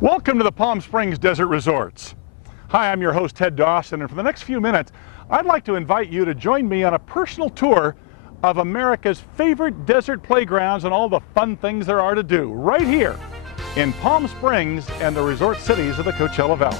Welcome to the Palm Springs Desert Resorts. Hi, I'm your host, Ted Dawson, and for the next few minutes, I'd like to invite you to join me on a personal tour of America's favorite desert playgrounds and all the fun things there are to do right here in Palm Springs and the resort cities of the Coachella Valley.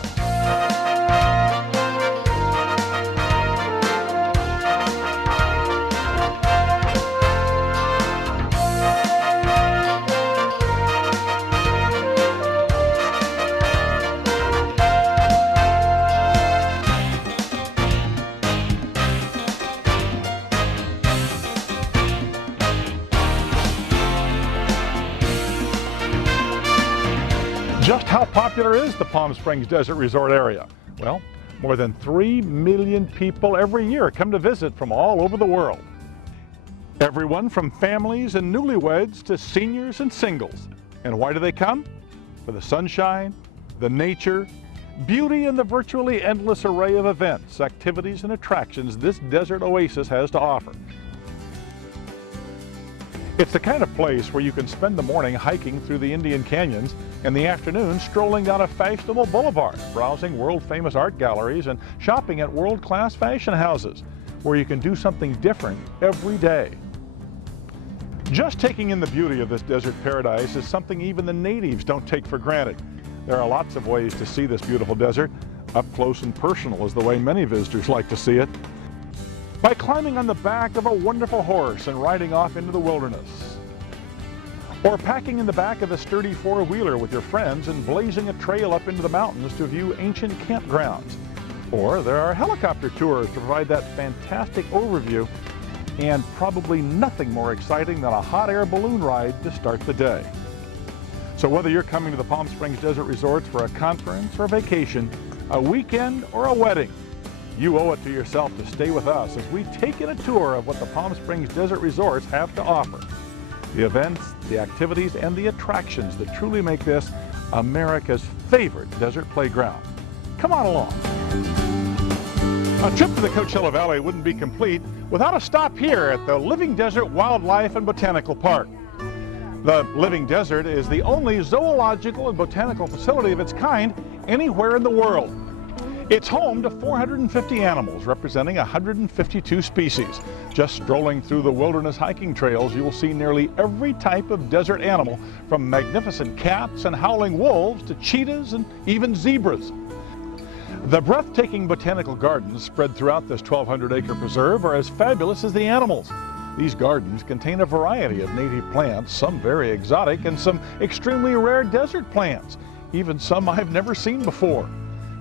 Just how popular is the Palm Springs Desert Resort area? Well, more than 3 million people every year come to visit from all over the world. Everyone from families and newlyweds to seniors and singles. And why do they come? For the sunshine, the nature, beauty, and the virtually endless array of events, activities, and attractions this desert oasis has to offer. It's the kind of place where you can spend the morning hiking through the Indian Canyons and the afternoon strolling down a fashionable boulevard, browsing world-famous art galleries and shopping at world-class fashion houses, where you can do something different every day. Just taking in the beauty of this desert paradise is something even the natives don't take for granted. There are lots of ways to see this beautiful desert. Up close and personal is the way many visitors like to see it. By climbing on the back of a wonderful horse and riding off into the wilderness. Or packing in the back of a sturdy four-wheeler with your friends and blazing a trail up into the mountains to view ancient campgrounds. Or there are helicopter tours to provide that fantastic overview, and probably nothing more exciting than a hot air balloon ride to start the day. So whether you're coming to the Palm Springs Desert Resorts for a conference or vacation, a weekend or a wedding, you owe it to yourself to stay with us as we take in a tour of what the Palm Springs Desert Resorts have to offer. The events, the activities, and the attractions that truly make this America's favorite desert playground. Come on along. A trip to the Coachella Valley wouldn't be complete without a stop here at the Living Desert Wildlife and Botanical Park. The Living Desert is the only zoological and botanical facility of its kind anywhere in the world. It's home to 450 animals representing 152 species. Just strolling through the wilderness hiking trails, you will see nearly every type of desert animal, from magnificent cats and howling wolves to cheetahs and even zebras. The breathtaking botanical gardens spread throughout this 1,200-acre preserve are as fabulous as the animals. These gardens contain a variety of native plants, some very exotic and some extremely rare desert plants, even some I've never seen before.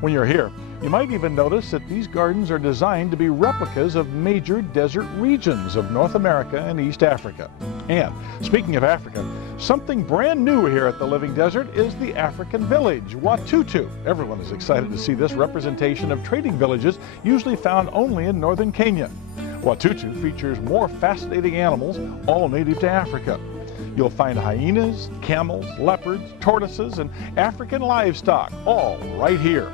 When you're here, you might even notice that these gardens are designed to be replicas of major desert regions of North America and East Africa. And speaking of Africa, something brand new here at the Living Desert is the African village, Watutu. Everyone is excited to see this representation of trading villages usually found only in northern Kenya. Watutu features more fascinating animals, all native to Africa. You'll find hyenas, camels, leopards, tortoises, and African livestock, all right here.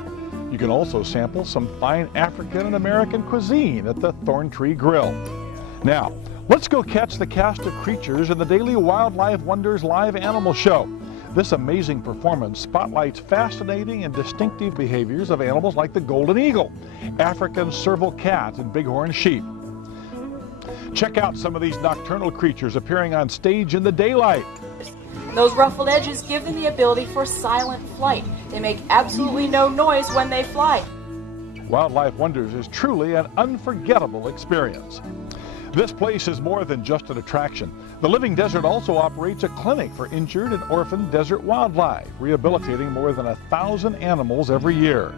You can also sample some fine African and American cuisine at the Thorn Tree Grill. Now, let's go catch the cast of creatures in the daily Wildlife Wonders live animal show. This amazing performance spotlights fascinating and distinctive behaviors of animals like the golden eagle, African serval cat, and bighorn sheep. Check out some of these nocturnal creatures appearing on stage in the daylight. Those ruffled edges give them the ability for silent flight. They make absolutely no noise when they fly. Wildlife Wonders is truly an unforgettable experience. This place is more than just an attraction. The Living Desert also operates a clinic for injured and orphaned desert wildlife, rehabilitating more than 1,000 animals every year.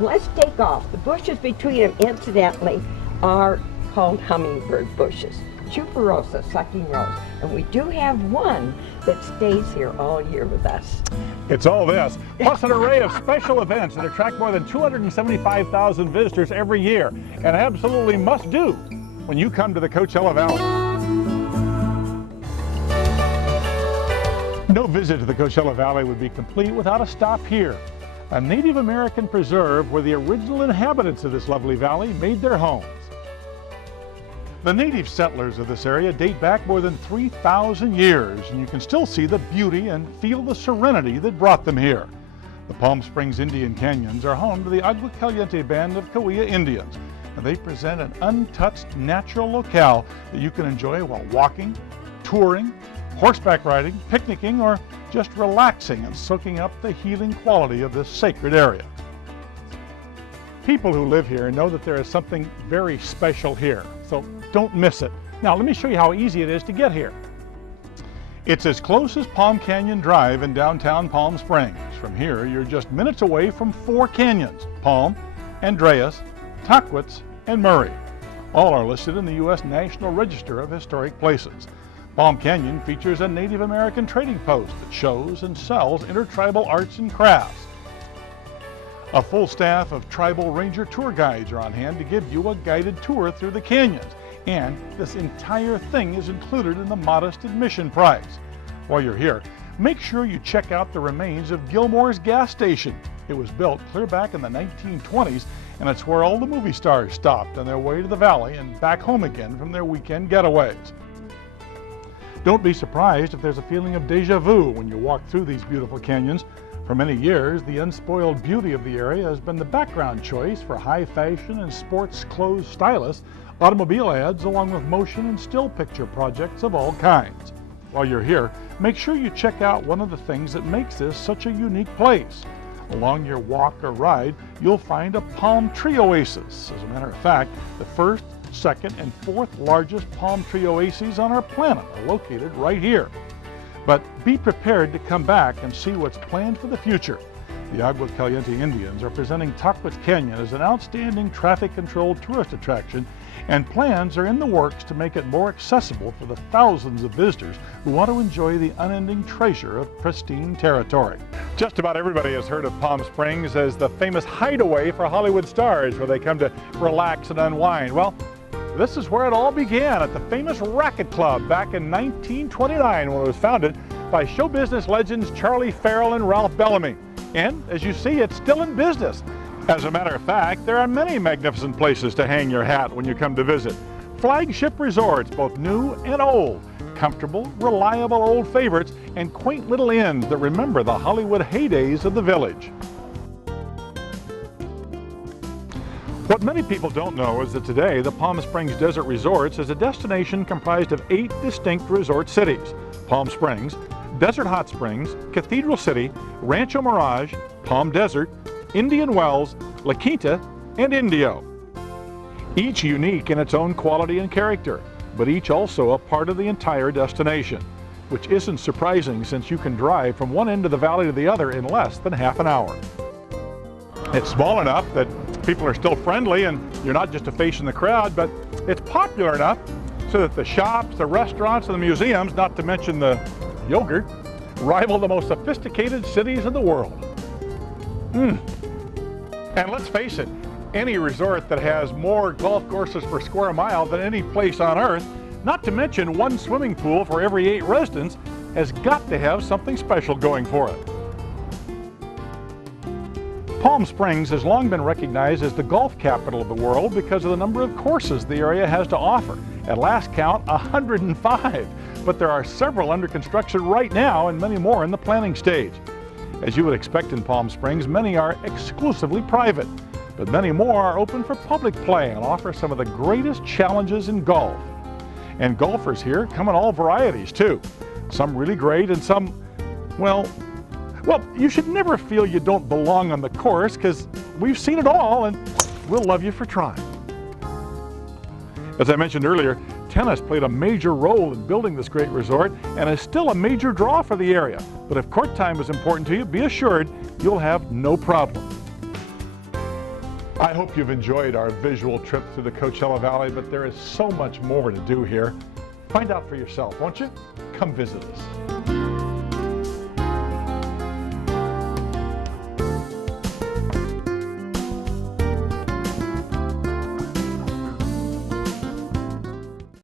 Let's take off. The bushes between them, incidentally, are called hummingbird bushes. Tuberosa, sucking rose, and we do have one that stays here all year with us. It's all this, plus an array of special events that attract more than 275,000 visitors every year, and absolutely must do when you come to the Coachella Valley. No visit to the Coachella Valley would be complete without a stop here, a Native American preserve where the original inhabitants of this lovely valley made their homes. The native settlers of this area date back more than 3,000 years, and you can still see the beauty and feel the serenity that brought them here. The Palm Springs Indian Canyons are home to the Agua Caliente band of Cahuilla Indians, and they present an untouched natural locale that you can enjoy while walking, touring, horseback riding, picnicking, or just relaxing and soaking up the healing quality of this sacred area. People who live here know that there is something very special here, so don't miss it. Now let me show you how easy it is to get here. It's as close as Palm Canyon Drive in downtown Palm Springs. From here, you're just minutes away from 4 canyons: Palm, Andreas, Tuckwitz, and Murray. All are listed in the U.S. National Register of Historic Places. Palm Canyon features a Native American trading post that shows and sells intertribal arts and crafts. A full staff of tribal ranger tour guides are on hand to give you a guided tour through the canyons, and this entire thing is included in the modest admission price. While you're here, make sure you check out the remains of Gilmore's gas station. It was built clear back in the 1920s, and it's where all the movie stars stopped on their way to the valley and back home again from their weekend getaways. Don't be surprised if there's a feeling of deja vu when you walk through these beautiful canyons. For many years, the unspoiled beauty of the area has been the background choice for high fashion and sports clothes stylists, automobile ads, along with motion and still picture projects of all kinds. While you're here, make sure you check out one of the things that makes this such a unique place. Along your walk or ride, you'll find a palm tree oasis. As a matter of fact, the first, second, and fourth largest palm tree oases on our planet are located right here. But be prepared to come back and see what's planned for the future. The Agua Caliente Indians are presenting Tuckwitz Canyon as an outstanding traffic-controlled tourist attraction, and plans are in the works to make it more accessible for the thousands of visitors who want to enjoy the unending treasure of pristine territory. Just about everybody has heard of Palm Springs as the famous hideaway for Hollywood stars, where they come to relax and unwind. Well, this is where it all began, at the famous Racket Club back in 1929, when it was founded by show business legends Charlie Farrell and Ralph Bellamy. And as you see, it's still in business. As a matter of fact, there are many magnificent places to hang your hat when you come to visit. Flagship resorts, both new and old, comfortable, reliable old favorites, and quaint little inns that remember the Hollywood heydays of the village. What many people don't know is that today the Palm Springs Desert Resorts is a destination comprised of 8 distinct resort cities: Palm Springs, Desert Hot Springs, Cathedral City, Rancho Mirage, Palm Desert, Indian Wells, La Quinta, and Indio. Each unique in its own quality and character, but each also a part of the entire destination, which isn't surprising since you can drive from one end of the valley to the other in less than half an hour. It's small enough that people are still friendly and you're not just a face in the crowd, but it's popular enough so that the shops, the restaurants, and the museums, not to mention the yogurt, rival the most sophisticated cities in the world. And let's face it, any resort that has more golf courses per square mile than any place on earth, not to mention one swimming pool for every 8 residents, has got to have something special going for it. Palm Springs has long been recognized as the golf capital of the world because of the number of courses the area has to offer. At last count, 105. But there are several under construction right now and many more in the planning stage. As you would expect in Palm Springs, many are exclusively private, but many more are open for public play and offer some of the greatest challenges in golf. And golfers here come in all varieties too. Some really great and some, well, you should never feel you don't belong on the course, because we've seen it all and we'll love you for trying. As I mentioned earlier, tennis played a major role in building this great resort and is still a major draw for the area. But if court time is important to you, be assured you'll have no problem. I hope you've enjoyed our visual trip through the Coachella Valley, but there is so much more to do here. Find out for yourself, won't you? Come visit us.